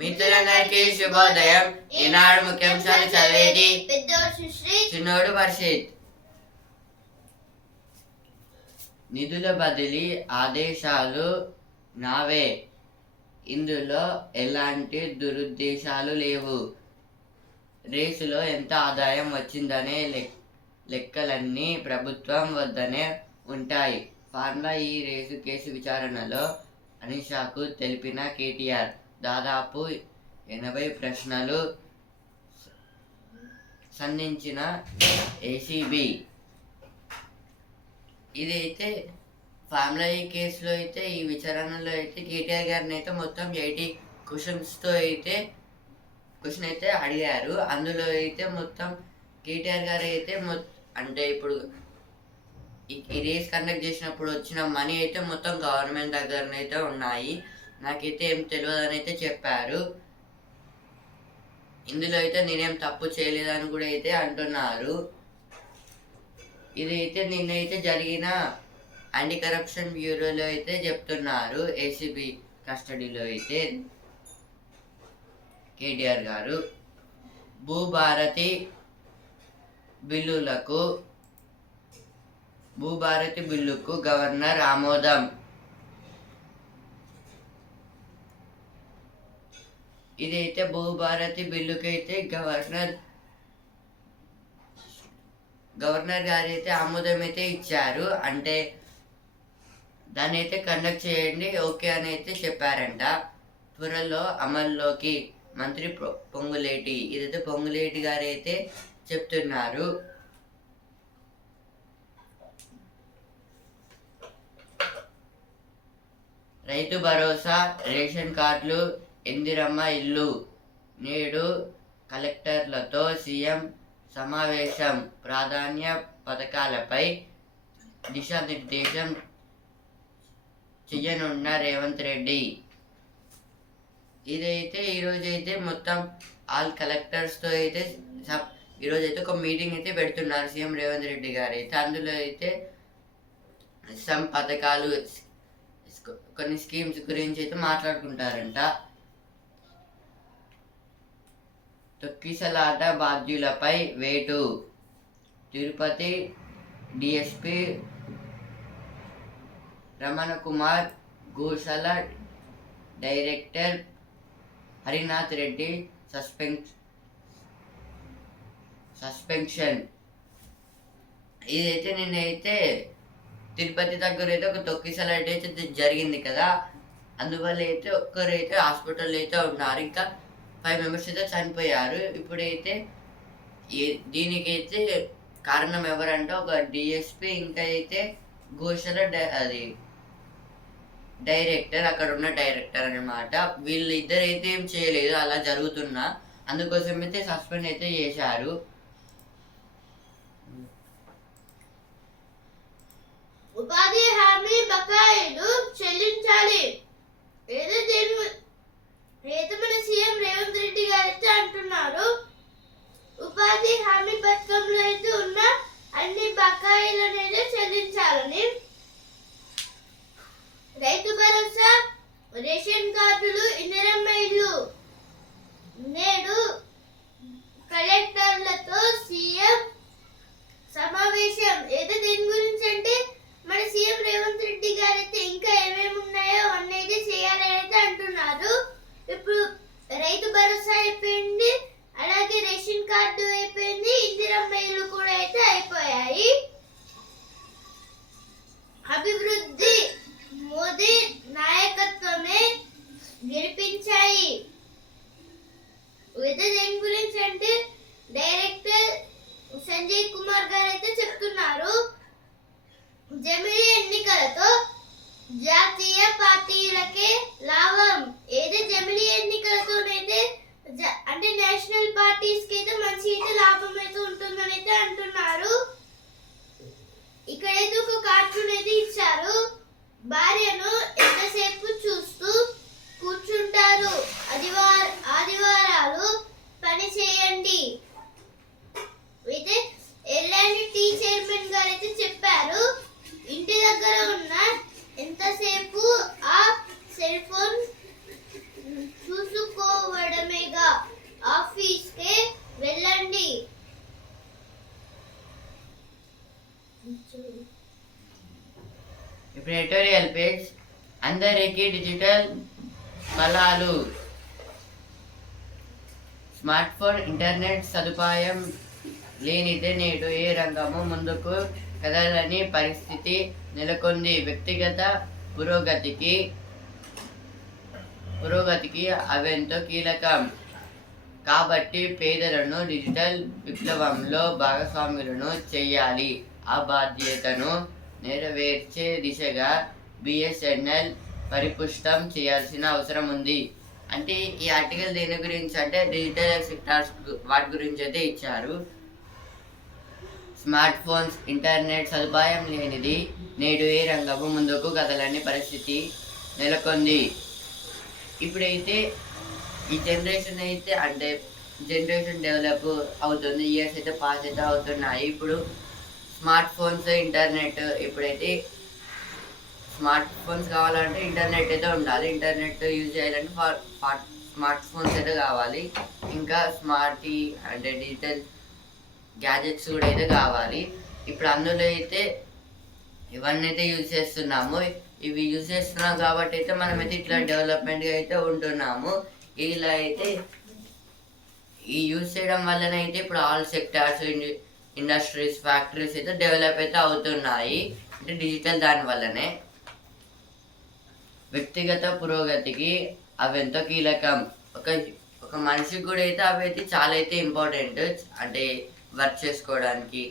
మిత్రులందరికీ శుభోదయం. ఈనాడు ముఖ్యాంశాలు చదివేది చిన్నోడు వర్షిత్. నిధుల బదిలీ ఆదేశాలు నావే, ఇందులో ఎలాంటి దురుద్దేశాలు లేవు. రేసులో ఎంత ఆదాయం వచ్చిందనే లెక్కలన్నీ ప్రభుత్వం వద్దనే ఉంటాయి. ఫార్ములా ఈ రేసు కేసు విచారణలో అనిషాకు తెలిపిన కేటీఆర్ దాదాపు 80 ప్రశ్నలు సంధించిన ఏసీబీ. ఇదైతే ఫార్ములా ఈ కేసులో అయితే ఈ విచారణలో అయితే కేటీఆర్ గారిని అయితే మొత్తం 80 క్వశ్చన్స్తో అయితే క్వశ్చన్ అయితే అడిగారు. అందులో అయితే మొత్తం కేటీఆర్ గారు అయితే అంటే ఇప్పుడు ఈ రేస్ కండక్ట్ చేసినప్పుడు వచ్చిన మనీ అయితే మొత్తం గవర్నమెంట్ దగ్గరనైతే ఉన్నాయి, నాకైతే ఏం తెలియదు అని అయితే చెప్పారు. ఇందులో అయితే నేనేం తప్పు చేయలేదని కూడా అయితే అంటున్నారు. ఇదైతే నిన్నైతే జరిగిన యాంటీ కరప్షన్ బ్యూరోలో అయితే చెప్తున్నారు. ఏసీబీ కస్టడీలో అయితే కేటీఆర్ గారు భూభారతి బిల్లుకు గవర్నర్ ఆమోదం. ఇదైతే భూభారతి బిల్లుకి అయితే గవర్నర్ గారు అయితే ఆమోదం అయితే ఇచ్చారు. అంటే దాన్ని అయితే కండక్ట్ చేయండి ఓకే అని అయితే చెప్పారంట. త్వరలో అమల్లోకి మంత్రి పొంగులేటి, ఇదైతే పొంగులేటి గారు అయితే చెప్తున్నారు. రైతు భరోసా, రేషన్ కార్డులు, ఇందిరమ్మ ఇల్లు, నేడు కలెక్టర్లతో సీఎం సమావేశం, ప్రాధాన్య పథకాలపై దిశానిర్దేశం చెయ్యనున్న రేవంత్ రెడ్డి. ఇదైతే ఈరోజైతే మొత్తం ఆల్ కలెక్టర్స్తో అయితే ఈరోజైతే ఒక మీటింగ్ అయితే పెడుతున్నారు సీఎం రేవంత్ రెడ్డి గారు అయితే. అందులో అయితే సమ్ పథకాలు, కొన్ని స్కీమ్స్ గురించి అయితే మాట్లాడుకుంటారంట. తొక్కిసలాట బాధ్యులపై వేటు, తిరుపతి డిఎస్పీ రమణ కుమార్, గోశాల డైరెక్టర్ హరినాథ్ రెడ్డి సస్పెన్షన్. ఇదైతే నిన్నైతే తిరుపతి దగ్గర అయితే ఒక తొక్కిసలాట అయితే జరిగింది కదా, అందువల్ల అయితే ఒక్కరైతే హాస్పిటల్ అయితే ఉన్నారు, ఇంకా 5 మెంబర్స్ అయితే చనిపోయారు. ఇప్పుడైతే దీనికైతే కారణం ఎవరంటే ఒక డిఎస్పీ, ఇంకా అయితే గోశాల డైరెక్టర్, అక్కడ ఉన్న డైరెక్టర్ అనమాట. వీళ్ళిద్దరైతే ఏం చేయలేదు, అలా జరుగుతున్నా అందుకోసం అయితే సస్పెండ్ అయితే చేశారు. ఉపాధి హామీ బకాయిలు చెల్లించాలి, మన సీఎం రేవంత్ రెడ్డి గారు అయితే అంటున్నారు. ఉపాధి హామీ పథకంలో అయితే ఉన్న అన్ని బకాయిలను అయితే చెల్లించాలని, రైతు భరోసా, రేషన్ కార్డులు, ఇందిరమ్మ ఇల్లు, నేడు కలెక్టర్లతో సీఎం సమావేశం. ఏదో దీని గురించి అంటే మన సీఎం రేవంత్ రెడ్డి గారు అయితే ఇంకా ఏమేమి ఉన్నాయో అవన్నీ అయితే చేయాలని అయితే అంటున్నారు. ఇప్పుడు రైతు భరోసా అయిపోయింది, అలాగే రేషన్ కార్డు అయిపోయింది, ఇందిరమ్మ ఇల్లు కూడా అయితే అయిపోయాయి. అభివృద్ధి మోదీ నాయకత్వమే గెలిపించాయి. దేని గురించి అంటే డైరెక్టర్ సంజయ్ కుమార్ గారు అయితే చెప్తున్నారు. జమిలీ ఎన్నికలతో జాతీయ పార్టీలకే లాభం. ఏదో జమిలీ ఎన్నికలతోనైతే అంటే నేషనల్ పార్టీస్ కి అయితే మంచి అయితే లాభం అయితే ఉంటుందని అయితే అంటున్నారు. ఇక్కడైతే ఒక కార్టూన్ అయితే ఇచ్చారు. భార్యను ఎంతసేపు చూస్తూ కూర్చుంటారు, ఆదివారాలు పని చేయండి. అయితే ఎల్లాంటి టీ చైర్మన్ గారు అయితే చెప్పారు. ఇంటి దగ్గర ఉన్న ఎంతసేపు ఆ సెల్ ఫోన్ చూసుకోవాలి. ఇప్పుడు ఎడిటోరియల్ పేజ్. అందరికీ డిజిటల్ ఫలాలు. స్మార్ట్ ఫోన్ ఇంటర్నెట్ సదుపాయం లేనిదే నేడు ఏ రంగము ముందుకు కదలని పరిస్థితి నెలకొంది. వ్యక్తిగత పురోగతికి అవెంతో కీలకం కాబట్టి పేదలను డిజిటల్ విప్లవంలో భాగస్వాములను చేయాలి. ఆ బాధ్యతను నెరవేర్చే దిశగా బిఎస్ఎన్ఎల్ పరిపుష్టం చేయాల్సిన అవసరం ఉంది. అంటే ఈ ఆర్టికల్ దేని గురించి అంటే డిజిటల్ సెక్టార్స్ వాటి గురించి అయితే ఇచ్చారు. స్మార్ట్ ఫోన్స్ ఇంటర్నెట్ సదుపాయం లేనిది నేడు ఏ రంగము ముందుకు కదలని పరిస్థితి నెలకొంది. ఇప్పుడైతే ఈ జనరేషన్ అయితే అంటే జనరేషన్ డెవలప్ అవుతుంది, ఇయర్స్ అయితే పాస్ అయితే అవుతున్నాయి. ఇప్పుడు స్మార్ట్ ఫోన్స్ ఇంటర్నెట్, ఇప్పుడైతే స్మార్ట్ ఫోన్స్ కావాలంటే ఇంటర్నెట్ అయితే ఉండాలి. ఇంటర్నెట్ యూజ్ చేయాలంటే స్మార్ట్ ఫోన్స్ అయితే కావాలి. ఇంకా స్మార్ట్ అంటే డిజిటల్ గ్యాజెట్స్ కూడా అయితే కావాలి. ఇప్పుడు అందులో అయితే ఇవన్నీ అయితే యూజ్ చేస్తున్నాము. ఇవి యూజ్ చేస్తున్నాం కాబట్టి అయితే మనమైతే ఇట్లా డెవలప్మెంట్గా అయితే ఉంటున్నాము. ఇలా అయితే ఈ యూజ్ చేయడం వల్లనైతే ఇప్పుడు ఆల్ సెక్టార్స్, ఇండస్ట్రీస్, ఫ్యాక్టరీస్ అయితే డెవలప్ అయితే అవుతున్నాయి. అంటే డిజిటల్ దాని వల్లనే. వ్యక్తిగత పురోగతికి అవి ఎంతో కీలకం. ఒక మనిషికి కూడా అయితే అవి అయితే చాలా అయితే ఇంపార్టెంట్, అంటే వర్క్ చేసుకోవడానికి.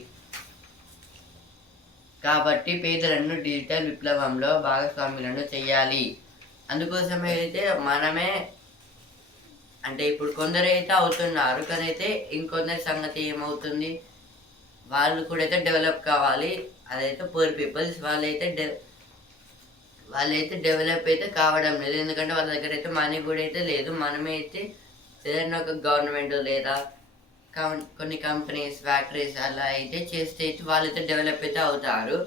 కాబట్టి పేదలను డిజిటల్ విప్లవంలో భాగస్వాములను చేయాలి. అందుకోసమే అయితే మనమే అంటే ఇప్పుడు కొందరు అయితే అవుతున్నారు, కానీ అయితే ఇంకొందరి సంగతి ఏమవుతుంది, వాళ్ళు కూడా అయితే డెవలప్ కావాలి. అదైతే పూర్ పీపుల్స్ వాళ్ళైతే డెవలప్ అయితే కావడం లేదు. ఎందుకంటే వాళ్ళ దగ్గర అయితే మనీ కూడా అయితే లేదు. మనమే అయితే ఏదైనా ఒక గవర్నమెంట్ లేదా కొన్ని కంపెనీస్, ఫ్యాక్టరీస్ అలా అయితే చేస్తే అయితే వాళ్ళైతే డెవలప్ అయితే అవుతారు.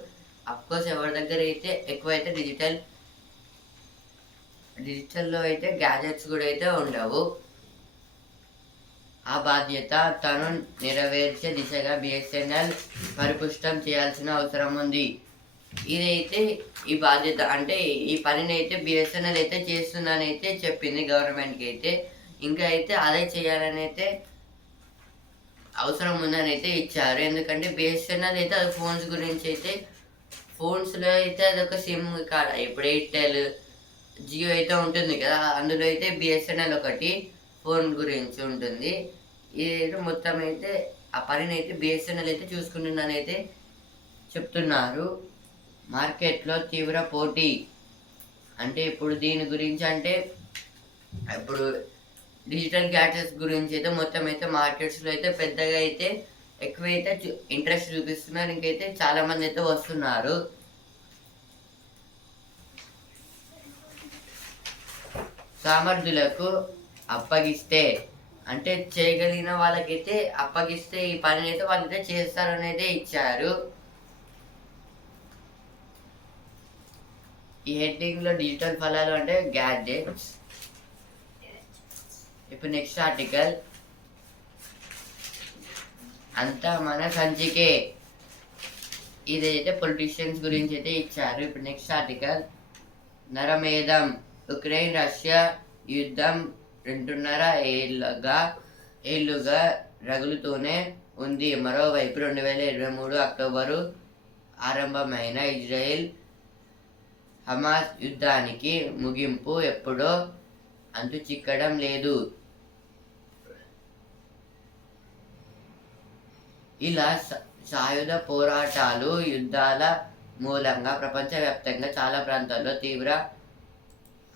అఫ్కోర్స్ ఎవరి దగ్గర అయితే ఎక్కువ అయితే డిజిటల్లో అయితే గ్యాజెట్స్ కూడా అయితే ఉండవు. ఆ బాధ్యత తను నెరవేర్చే దిశగా బిఎస్ఎన్ఎల్ పరిపుష్టం చేయాల్సిన అవసరం ఉంది. ఇదైతే ఈ బాధ్యత అంటే ఈ పనిని అయితే బిఎస్ఎన్ఎల్ అయితే చేస్తుందని అయితే చెప్పింది గవర్నమెంట్కి అయితే. ఇంకా అయితే అదే చేయాలని అయితే అవసరం ఉందని అయితే ఇచ్చారు. ఎందుకంటే బిఎస్ఎన్ఎల్ అయితే అది ఫోన్స్ గురించి అయితే ఫోన్స్లో అయితే అదొక సిమ్ కార్డ్. ఇప్పుడు ఎయిర్టెల్, జియో అయితే ఉంటుంది కదా, అందులో అయితే బిఎస్ఎన్ఎల్ ఒకటి ఫోన్ గురించి ఉంటుంది. ఇది మొత్తం అయితే ఆ పనిని అయితే బిఎస్ఎన్ఎల్ అయితే చూసుకుంటుందని అయితే చెప్తున్నారు. మార్కెట్లో తీవ్ర పోటీ అంటే ఇప్పుడు దీని గురించి అంటే ఇప్పుడు డిజిటల్ గ్యాడ్జెట్స్ గురించి అయితే మొత్తం అయితే మార్కెట్స్లో అయితే పెద్దగా అయితే ఎక్కువైతే ఇంట్రెస్ట్ చూపిస్తున్నారు. ఇంకైతే చాలా మంది అయితే వస్తున్నారు. సామర్థ్యులకు అప్పగిస్తే అంటే చేయగలిగిన వాళ్ళకైతే అప్పగిస్తే ఈ పని అయితే వాళ్ళైతే చేస్తారని అయితే ఇచ్చారు. ఈ హెడ్డింగ్లో డిజిటల్ ఫలాలు అంటే గ్యాడ్జెట్స్. ఇప్పుడు నెక్స్ట్ ఆర్టికల్ అంతా మన సంచికే. ఇదైతే పొలిటీషియన్స్ గురించి అయితే ఇచ్చారు. ఇప్పుడు నెక్స్ట్ ఆర్టికల్ నరమేధం. ఉక్రెయిన్ రష్యా యుద్ధం 2.5 ఏళ్ళుగా రగులుతూనే ఉంది. మరోవైపు 2023 అక్టోబరు ఆరంభమైన ఇజ్రాయెల్ హమాస్ యుద్ధానికి ముగింపు ఎప్పుడో అంతు చిక్కడం లేదు. ఇలా సాయుధ పోరాటాలు, యుద్ధాల మూలంగా ప్రపంచవ్యాప్తంగా చాలా ప్రాంతాల్లో తీవ్ర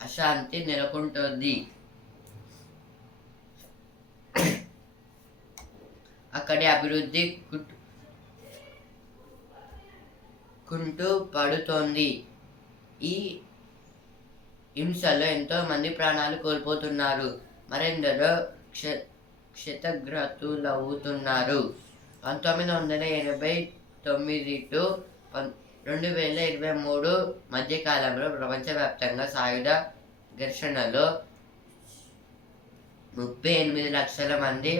అశాంతి నెలకొంటోంది. అక్కడి అభివృద్ధి కుంటు పడుతోంది. ఈ హింసలో ఎంతో మంది ప్రాణాలు కోల్పోతున్నారు, మరెందరో క్షతగ్రస్తులవుతున్నారు. 1989 టు 2023 మధ్యకాలంలో ప్రపంచవ్యాప్తంగా సాయుధ ఘర్షణలో 38 లక్షల మంది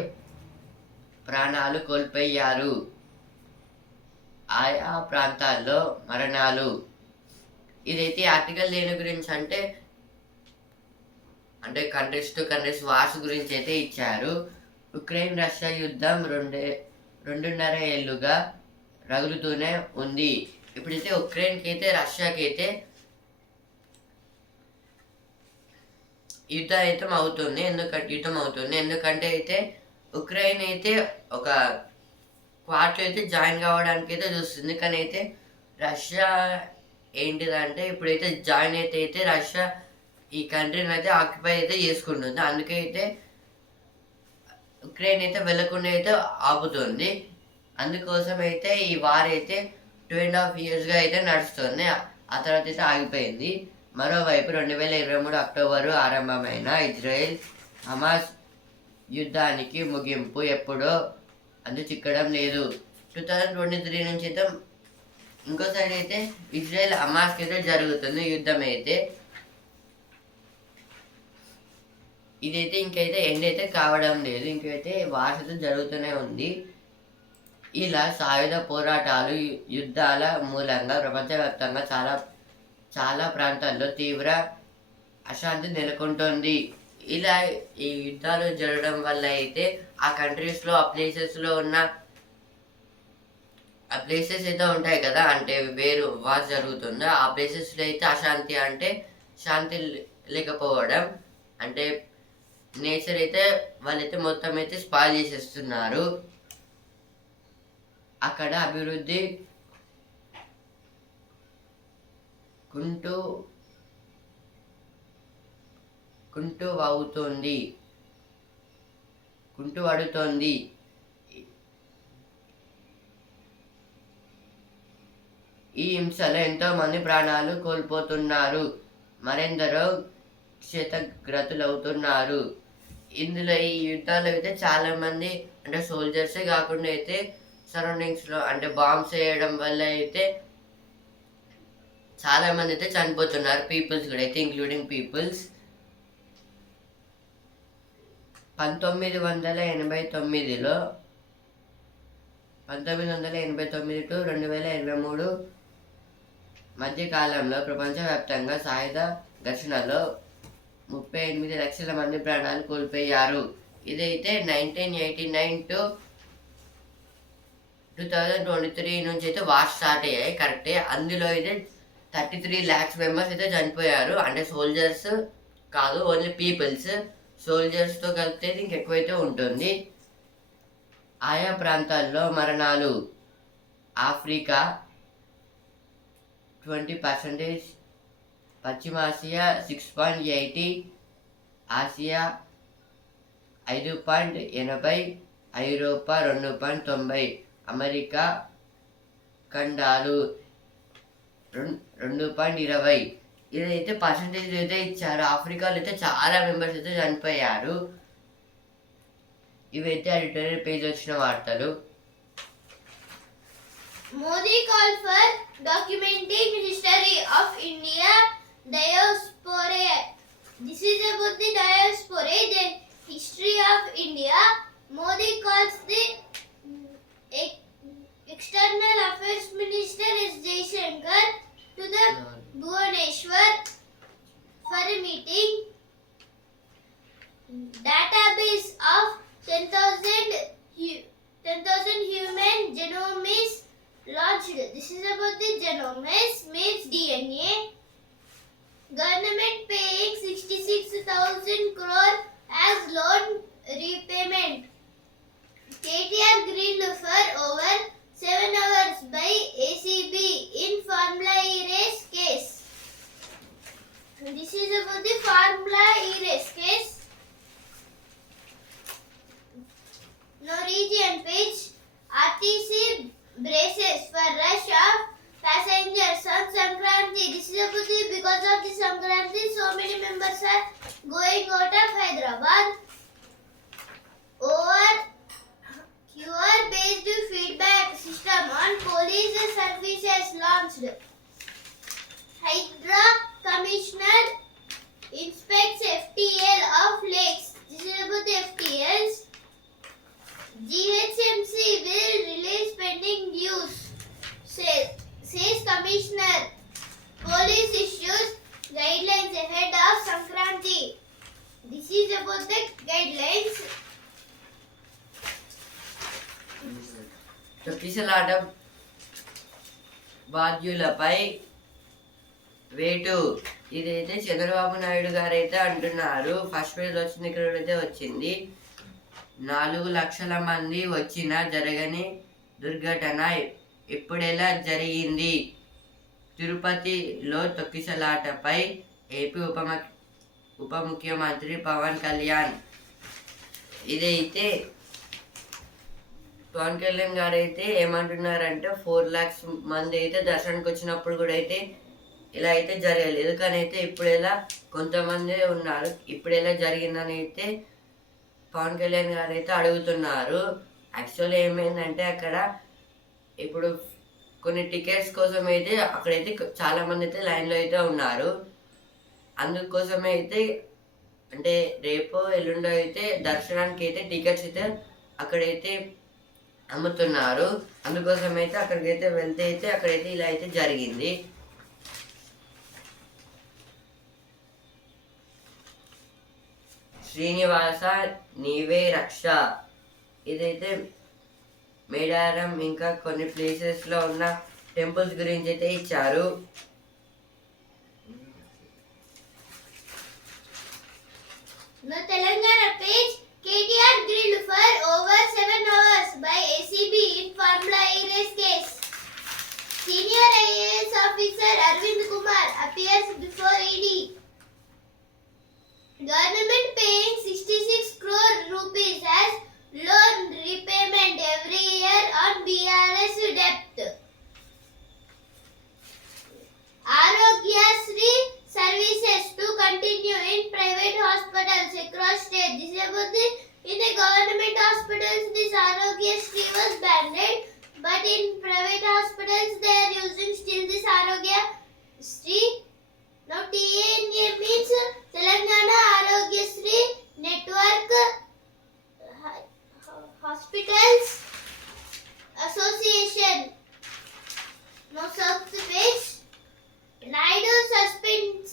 ప్రాణాలు కోల్పోయారు. ఆయా ప్రాంతాల్లో మరణాలు ఇదైతే ఆర్టికల్ దేని గురించి అంటే కంట్రీస్ టు కంట్రీస్ వార్స్ గురించి అయితే ఇచ్చారు. ఉక్రెయిన్ రష్యా యుద్ధం 2.5 ఏళ్ళుగా రగులుతూనే ఉంది. ఇప్పుడైతే ఉక్రెయిన్కి అయితే రష్యాకి అయితే యుద్ధం అవుతుంది. ఎందుకంటే అయితే ఉక్రెయిన్ అయితే ఒక క్వార్ట్లో అయితే జాయిన్ కావడానికి అయితే చూస్తుంది. కానీ అయితే రష్యా ఏంటిదంటే ఇప్పుడైతే జాయిన్ అయితే రష్యా ఈ కంట్రీని అయితే ఆక్యుపై అయితే చేసుకుంటుంది. అందుకే అయితే ఉక్రెయిన్ అయితే వెళ్ళకుండా అయితే ఆపుతుంది. అందుకోసం అయితే ఈ వార్ అయితే 2.5 yearsగా అయితే నడుస్తుంది. ఆ తర్వాత అయితే ఆగిపోయింది. మరోవైపు 2023 అక్టోబరు ఆరంభమైన ఇజ్రాయెల్ హమాస్ యుద్ధానికి ముగింపు ఎప్పుడో చిక్కడం లేదు. 2023 నుంచి అయితే ఇంకో సైడ్ అయితే ఇజ్రాయెల్ హమాస్కి అయితే జరుగుతుంది యుద్ధం అయితే. ఇదైతే ఇంకైతే ఎండ్ అయితే కావడం లేదు. ఇంకైతే వార్స్ అయితే జరుగుతూనే ఉంది. ఇలా సాయుధ పోరాటాలు యుద్ధాల మూలంగా ప్రపంచవ్యాప్తంగా చాలా ప్రాంతాల్లో తీవ్ర అశాంతి నెలకొంటుంది. ఇలా ఈ యుద్ధాలు జరగడం వల్ల అయితే ఆ కంట్రీస్లో ఆ ప్లేసెస్లో ఉన్న ఆ ప్లేసెస్ అయితే ఉంటాయి కదా, అంటే వేరు వార్ జరుగుతుందో ఆ ప్లేసెస్లో అయితే అశాంతి అంటే శాంతి లేకపోవడం, అంటే నేచర్ అయితే వాళ్ళైతే మొత్తం అయితే స్పాయిల్ చేసేస్తున్నారు. అక్కడ అభివృద్ధి కుంటువడుతోంది. ఈ హింసలో ఎంతో మంది ప్రాణాలు కోల్పోతున్నారు, మరెందరో క్షతగ్రతులవుతున్నారు. ఇందులో ఈ యుద్ధాలు అయితే చాలా మంది అంటే సోల్జర్సే కాకుండా అయితే సరౌండింగ్స్లో అంటే బాంబ్స్ వేయడం వల్ల అయితే చాలా మంది అయితే చనిపోతున్నారు. పీపుల్స్ కూడా అయితే ఇంక్లూడింగ్ పీపుల్స్. 1989 to 2023 మధ్యకాలంలో ప్రపంచవ్యాప్తంగా సాయుధ ఘర్షణలో 38 లక్షల మంది ప్రాణాలు కోల్పోయారు. ఇదైతే 1989 to 2023 నుంచి అయితే వార్ స్టార్ట్ అయ్యాయి కరెక్టే. అందులో అయితే 33 lakhs మెంబర్స్ అయితే చనిపోయారు. అంటే సోల్జర్స్ కాదు, ఓన్లీ పీపుల్స్. సోల్జర్స్తో కలిపితే ఇంకెక్కువైతే ఉంటుంది. ఆయా ప్రాంతాల్లో మరణాలు: ఆఫ్రికా 20%, పశ్చిమాసియా 6.80, ఆసియా 5.80, ఐరోపా 2.90, అమెరికా ఖండాలు 2.20. ఇదైతే పర్సంటేజ్ అయితే ఇచ్చారు. ఆఫ్రికాలో అయితే చాలా మెంబర్స్ అయితే చనిపోయారు. ఇవైతే ఎడిటోరియల్ పేజ్ వచ్చిన వార్తలు. Modi call for documenting history of India diaspora. This is about the diaspora, the history of India. Modi calls the External Affairs Minister S. Jaishankar to the Bhubaneswar for a meeting. Database of 10,000 human genomes launched. This is about the genomes, means DNA. Government paying 66,000 crore as loan repayment. KTR grilled for over 7 hours by ACB in Formula E race case. This is about the Formula E race case. Norwegian page. RTC braces for rush of passengers on Sankranti. This is about the because of the Sankranti, so many members are going out of Hyderabad. about the guidelines. తొక్కిసలాట బాధ్యులపై వేటు ఇదైతే చంద్రబాబు నాయుడు గారు అయితే అంటున్నారు. First page వచ్చింది, ఇక్కడ అయితే వచ్చింది. 4 లక్షల మంది వచ్చినా జరగని దుర్ఘటన ఇప్పుడెలా జరిగింది? తిరుపతిలో తొక్కిసలాటపై ఏపీ ఉప ముఖ్యమంత్రి పవన్ కళ్యాణ్. ఇదైతే పవన్ కళ్యాణ్ గారు అయితే ఏమంటున్నారంటే 4 lakhs మంది అయితే దర్శనానికి వచ్చినప్పుడు కూడా అయితే ఇలా అయితే జరగలేదు, కానీ అయితే ఇప్పుడు ఎలా కొంతమంది ఉన్నారు, ఇప్పుడు ఎలా జరిగిందని అయితే పవన్ కళ్యాణ్ గారు అయితే అడుగుతున్నారు. యాక్చువల్లీ ఏమైందంటే అక్కడ ఇప్పుడు కొన్ని టికెట్స్ కోసం అయితే అక్కడైతే చాలా మంది అయితే లైన్లో అయితే ఉన్నారు. అందుకోసమే అయితే అంటే రేపు ఎల్లుండో అయితే దర్శనానికి అయితే టికెట్స్ అయితే అక్కడైతే అమ్ముతున్నారు. అందుకోసం అయితే అక్కడికైతే వెళ్తే అయితే అక్కడైతే ఇలా అయితే జరిగింది. శ్రీనివాస నీవే రక్ష ఇదైతే మేడారం ఇంకా కొన్ని ప్లేసెస్లో ఉన్న టెంపుల్స్ గురించి అయితే ఇచ్చారు. The Telangana page, KTR grilled for over 7 hours by ACB in Formula E race case. Senior IAS officer Arvind Kumar appears before ED. Government paying 66 crore rupees as loan repayment every year on BRS debt. Arogyasri services to continue in private hospitals across state. This is about in the government hospitals this Arogyasri was banned, but in private hospitals they are using still this Arogyasri. Now TANA means Telangana Arogyasri Network Hospitals Association. Now south page. Naidu suspends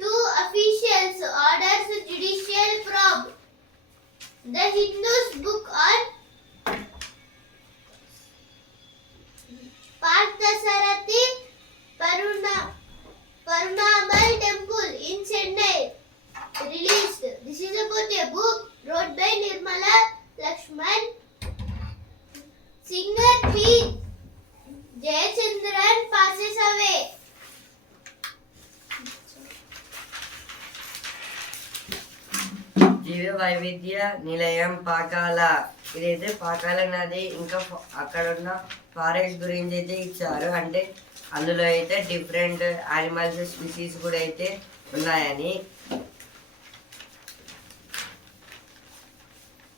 2 officials, orders judicial probe. The Hindus book on Parthasarathi Parunamal Temple in Chennai released. This is about a book wrote by Nirmala Lakshman. Singer P. Jayachandran passes away. జీవ వైవిధ్య నిలయం పాకాల ఇదైతే పాకాల నది ఇంకా అక్కడ ఉన్న forest గురించి అయితే ఇచ్చారు. అంటే అందులో అయితే డిఫరెంట్ యానిమల్స్ స్పీసీస్ కూడా అయితే ఉన్నాయని.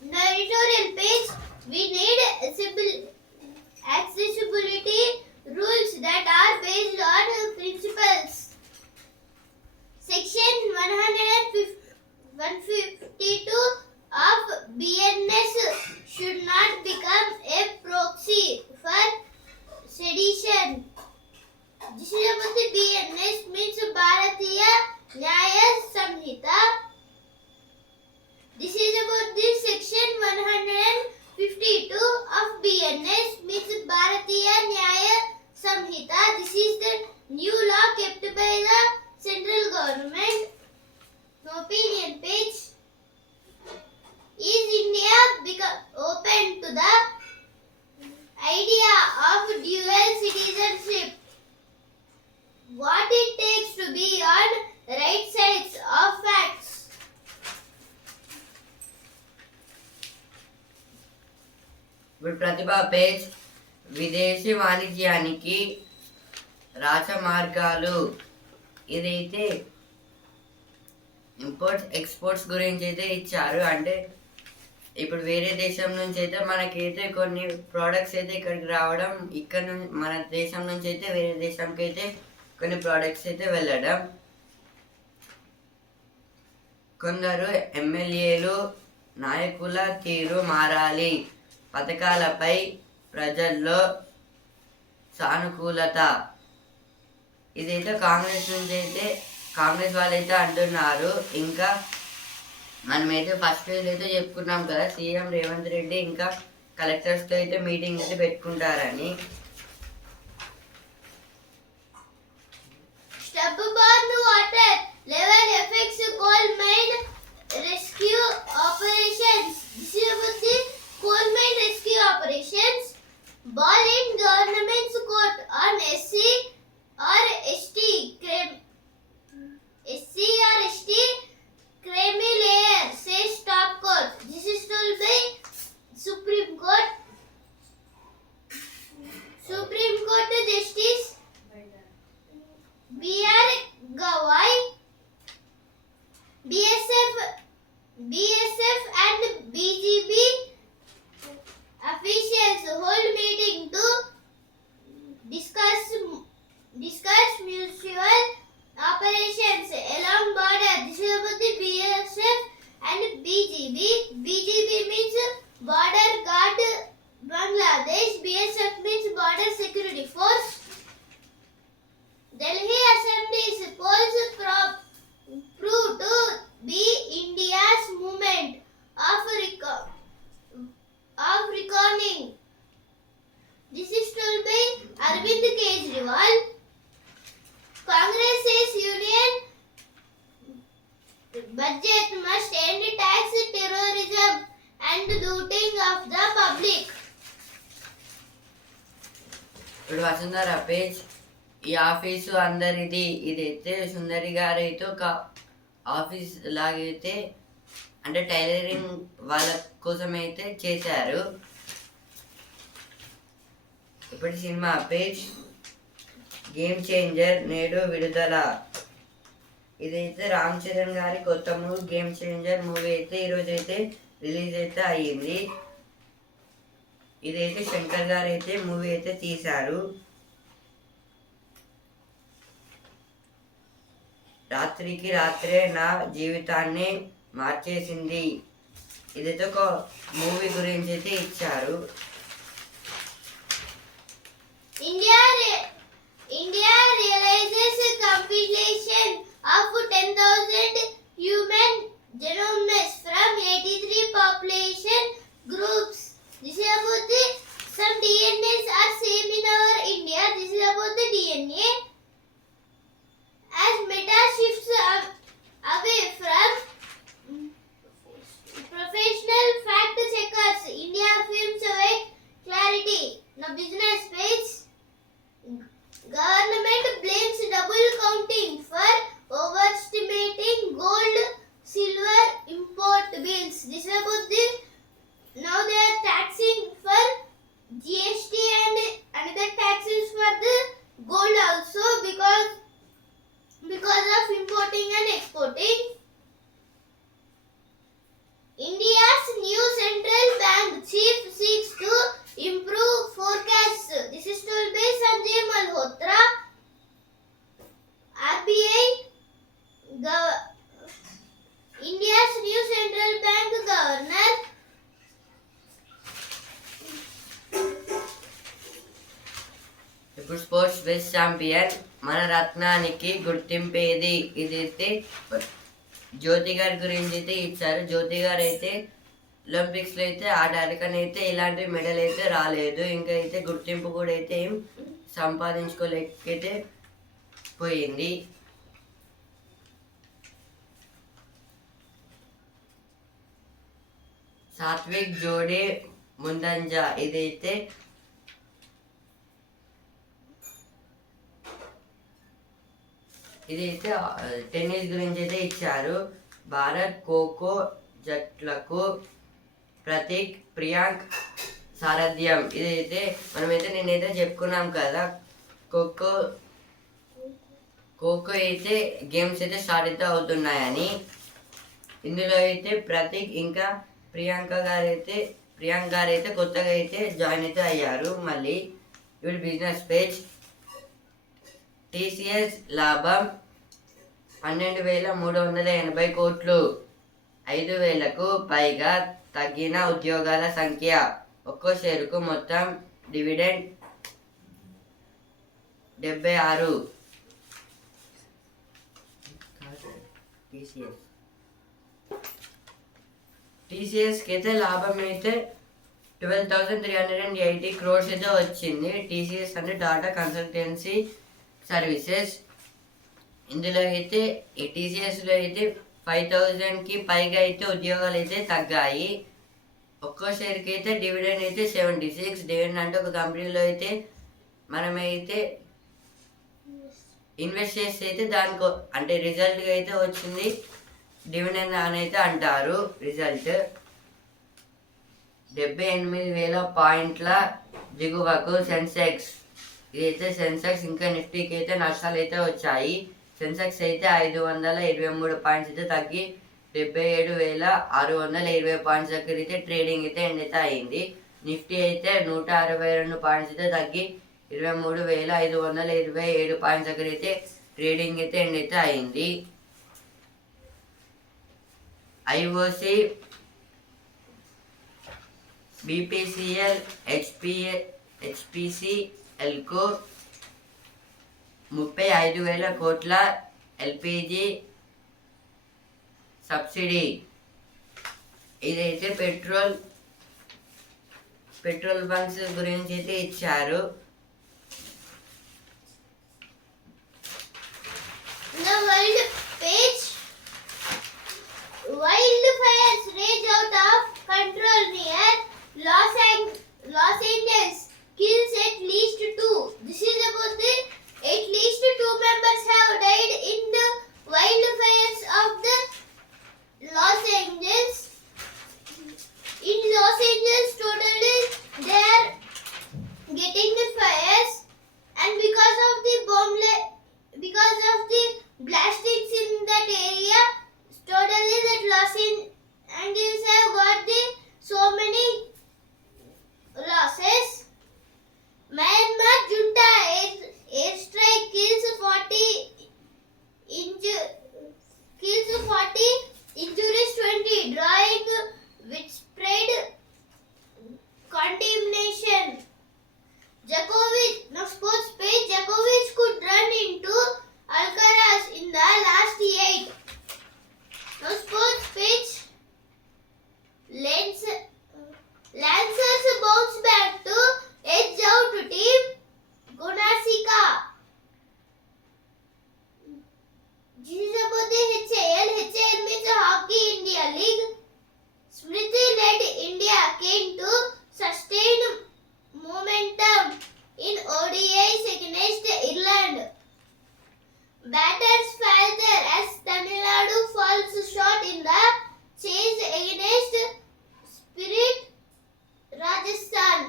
The editorial page, we need accessibility rules that are based on principles. Section 152 of BNS should not become a proxy for sedition. This is about the BNS means Bharatiya Nyaya Samhita. This is about the section 152 of BNS means Bharatiya Nyaya Samhita. This is the new law kept by the central government. Opinion page. Is India open to the idea of dual citizenship? What it takes to be on right sides of facts? ఇప్పుడు ప్రతిభ page విదేశీ వాణిజ్యానికి రాజమార్గాలు ఇదైతే imports exports గురించి అయితే ఇచ్చారు. అంటే ఇప్పుడు వేరే దేశం నుంచి అయితే మనకైతే కొన్ని ప్రోడక్ట్స్ అయితే ఇక్కడికి రావడం, ఇక్కడ నుంచి మన దేశం నుంచి అయితే వేరే దేశంకి అయితే కొన్ని ప్రోడక్ట్స్ అయితే వెళ్ళడం. కొందరు ఎమ్మెల్యేలు నాయకుల తీరు మారాలి, పథకాలపై ప్రజల్లో సానుకూలత ఇదైతే కాంగ్రెస్ నుంచి అయితే కాంగ్రెస్ వాళ్ళైతే అంటున్నారు. ఇంకా మనమైతే ఫస్ట్ పేజ్ అయితే చెప్పుకున్నాం కదా, సీఎం రేవంత్ రెడ్డి ఇంకా కలెక్టర్స్తో అయితే మీటింగ్ అయితే పెట్టుకుంటారని. Stubborn water level affects coal mine rescue operations. This is about the coal mine rescue operations. Ball in government's court on SC or ST creamy layer says top court. This is told by Supreme Court. Supreme Court Justice B.R. Gawai, BSF and BGB officials hold meeting to discuss mutual operations along border. This is about the BSF and BGB. BGB means Border Guard Bangladesh. BSF means Border Security Force. Delhi Assembly's polls prove to be India's movement of reckoning. This is told by Arvind Kejriwal. Congress says union budget must end tax terrorism and looting of the public. ఇప్పుడు Vasundhara page. ఈ office అందరిది. ఇదైతే సుందరి గారు అయితే ఒక office లాగైతే అంటే tailoring వాళ్ళ కోసం అయితే చేశారు. ఇప్పుడు సినిమా పేజ్. గేమ్ చేంజర్ నేడు విడుదల. ఇదైతే రామ్ చరణ్ గారి కొత్త మూవీ గేమ్ చేంజర్ మూవీ అయితే ఈరోజు అయితే రిలీజ్ అయితే అయ్యింది. ఇదైతే శంకర్ గారు అయితే మూవీ అయితే తీశారు. రాత్రికి రాత్రే నా జీవితాన్ని మార్చేసింది. ఇదైతే ఒక మూవీ గురించి అయితే ఇచ్చారు. India realizes compilation of 10,000 human genomes from 83 population groups. This is about the some DNAs are same in our India. This is about the DNA. As Meta shifts away from professional fact checkers, India films await clarity. Now business page. Government blames double counting for overestimating gold, silver import bills. This is about the now they are taxing for GST and another taxes for the gold also because of importing and exporting. India's new central bank chief seeks to improve forecasts. This is told by Sanjay Malhotra. RBI, India's new central bank governor. ఇప్పుడు sports best champion మన రత్నానికి గుర్తింపేది. ఇదైతే జ్యోతి గారి గురించి అయితే ఇచ్చారు. జ్యోతి గారు అయితే ఒలింపిక్స్లో అయితే ఆడారు, కానీ అయితే ఇలాంటి మెడల్ అయితే రాలేదు. ఇంకా అయితే గుర్తింపు కూడా అయితే ఏం సంపాదించుకోలేకైతే పోయింది. సాత్విక్ జోడే ముందంజ. ఇదైతే టెన్నిస్ గురించి అయితే ఇచ్చారు. భారత్ ఖోఖో జట్లకు ప్రతీక్ ప్రియాంక్ సారథ్యం. ఇదైతే మనమైతే నేనైతే చెప్పుకున్నాం కదా, ఖోఖో అయితే గేమ్స్ అయితే స్టార్ట్ అయితే అవుతున్నాయని. ఇందులో అయితే ప్రతీక్ ఇంకా ప్రియాంక్ గారు అయితే కొత్తగా అయితే జాయిన్ అయితే అయ్యారు. మళ్ళీ ఇప్పుడు బిజినెస్ పేజ్. TCS లాభం 12,380 కోట్లు. 5,000కు పైగా తగ్గిన ఉద్యోగాల సంఖ్య. ఒక్కో షేరుకు మొత్తం డివిడెండ్ 76. TCS టీసీఎస్కి అయితే లాభం అయితే 12,380 crores అయితే వచ్చింది. టీసీఎస్ అంటే టాటా కన్సల్టెన్సీ సర్వీసెస్. ఇందులో అయితే ఈ టీసీఎస్లో అయితే 5,000కి పైగా అయితే ఉద్యోగాలు అయితే తగ్గాయి. ఒక్కో షేర్కి అయితే డివిడెండ్ అయితే 76. డివిడెండ్ అంటే ఒక కంపెనీలో అయితే మనమైతే ఇన్వెస్ట్ చేస్తే అయితే దానికి అంటే రిజల్ట్గా అయితే వచ్చింది డివిడెండ్ అని అయితే అంటారు. రిజల్ట్ 78,000 పాయింట్ల దిగువకు సెన్సెక్స్. ఇదైతే సెన్సెక్స్. ఇంకా నిఫ్టీకి అయితే నష్టాలు అయితే వచ్చాయి. సెన్సెక్స్ అయితే 523 పాయింట్స్ అయితే తగ్గి 77,620 పాయింట్స్ దగ్గర అయితే ట్రేడింగ్ అయితే ఎండ్ అయితే అయింది. నిఫ్టీ అయితే 162 పాయింట్స్ అయితే తగ్గి 23,527 పాయింట్స్ దగ్గర అయితే ట్రేడింగ్ అయితే ఎండ్ అయితే అయింది. ఐఓసి, బీపీసీఎల్, హెచ్పిసిఎల్కు 35,000 కోట్ల ఎల్పిజి సబ్సిడీ. ఇదైతే పెట్రోల్ బంక్స్ గురించి అయితే ఇచ్చారు. The world page. Wildfires rage out of control near Los Angeles. Kills at least 2. This is about the at least 2 members have died in the wildfires of the Los Angeles. In Los Angeles, totally they are getting the fires, and because of the blastings in that area, totally that Los Angeles have got the so many losses. Myanmar junta airstrike kills 40 injuries 20, drawing widespread condemnation. Djokovic, now sports page, Djokovic could run into Alcaraz in the last 8. Now sports page, Lancers bounce back to edge out team Gunasika. This is about the HAL. HAL means Hockey India League. Smriti led India came to sustain momentum in ODIs against Ireland. Batters falter as Tamil Nadu falls short in the chase against Spirit Rajasthan.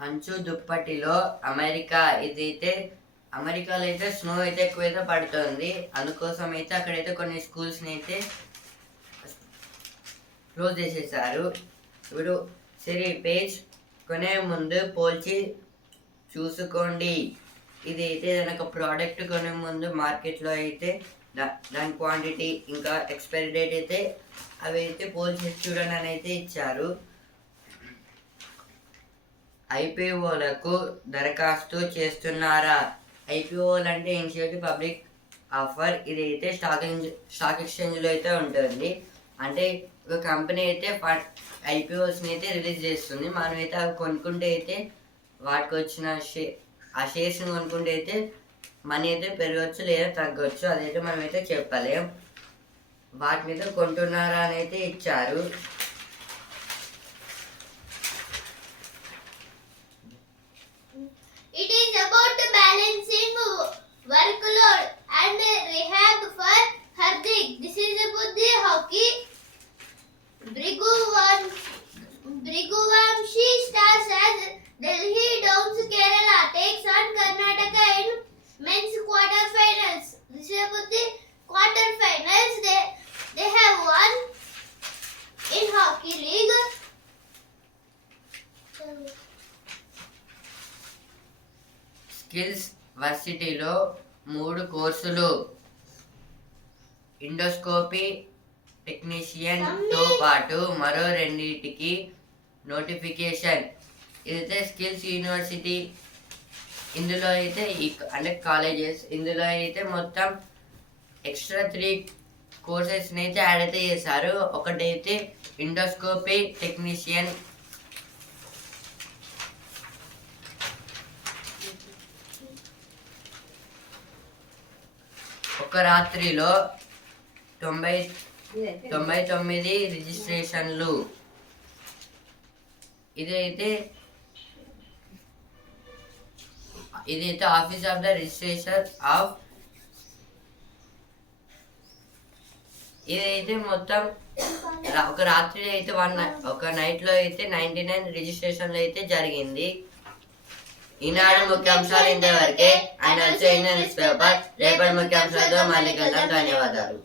మంచు దుప్పటిలో America. ఇదైతే అమెరికాలో అయితే snow అయితే ఎక్కువైతే పడుతుంది. అందుకోసం అయితే అక్కడైతే కొన్ని స్కూల్స్ని అయితే క్లోజ్ చేసేసారు. ఇప్పుడు సరే పేజ్ కొనే ముందు పోల్చి చూసుకోండి. ఇది అయితే ఏదైనా ఒక ప్రోడక్ట్ కొనే ముందు మార్కెట్లో అయితే దాని క్వాంటిటీ ఇంకా ఎక్స్పైరీ డేట్ అయితే అవి అయితే పోల్చి చూడండి అని అయితే ఇచ్చారు. ఐపీఓలకు దరఖాస్తు చేస్తున్నారా? ఐపీఓలు అంటే ఇనిషియేటివ్ పబ్లిక్ ఆఫర్. ఇది అయితే స్టాక్ ఎక్స్చేంజ్లో అయితే ఉంటుంది. అంటే ఒక కంపెనీ అయితే ఐపీఓస్ని అయితే రిలీజ్ చేస్తుంది. మనమైతే అవి కొనుక్కుంటే అయితే వాటికి వచ్చిన ఆ షేర్స్ని కొనుక్కుంటే అయితే మనీ అయితే పెరగచ్చు లేదా తగ్గొచ్చు. అదైతే మనమైతే చెప్పలేం. వాటి మీద కొంటున్నారా అని అయితే ఇచ్చారు. It is about balancing workload and rehab for Hardik. This is about the hockey. Briguvamshi stars as Delhi Downs Kerala takes on Karnataka in men's quarterfinals. This is about the quarterfinals. They have won in hockey league. Skills వర్సిటీలో 3 కోర్సులు. Endoscopy టెక్నీషియన్తో పాటు మరో 2టికి notification. ఇదైతే skills university ఇందులో అయితే అంటే కాలేజెస్ ఇందులో అయితే మొత్తం ఎక్స్ట్రా 3 కోర్సెస్ని అయితే యాడ్ అయితే చేశారు. ఒకటైతే ఎండోస్కోపీ టెక్నీషియన్, ఒక రాత్రిలో 99 రిజిస్ట్రేషన్లు. ఇదైతే office of the registration of. ఇదైతే మొత్తం ఒక రాత్రి అయితే ఒక నైట్లో అయితే 99 రిజిస్ట్రేషన్లు అయితే జరిగింది. ఈనాడు ముఖ్యాంశాలు ఇంతవరకే. And also in news paper. రేపటి ముఖ్యాంశాలతో మళ్ళీ కలుద్దాం. ధన్యవాదాలు.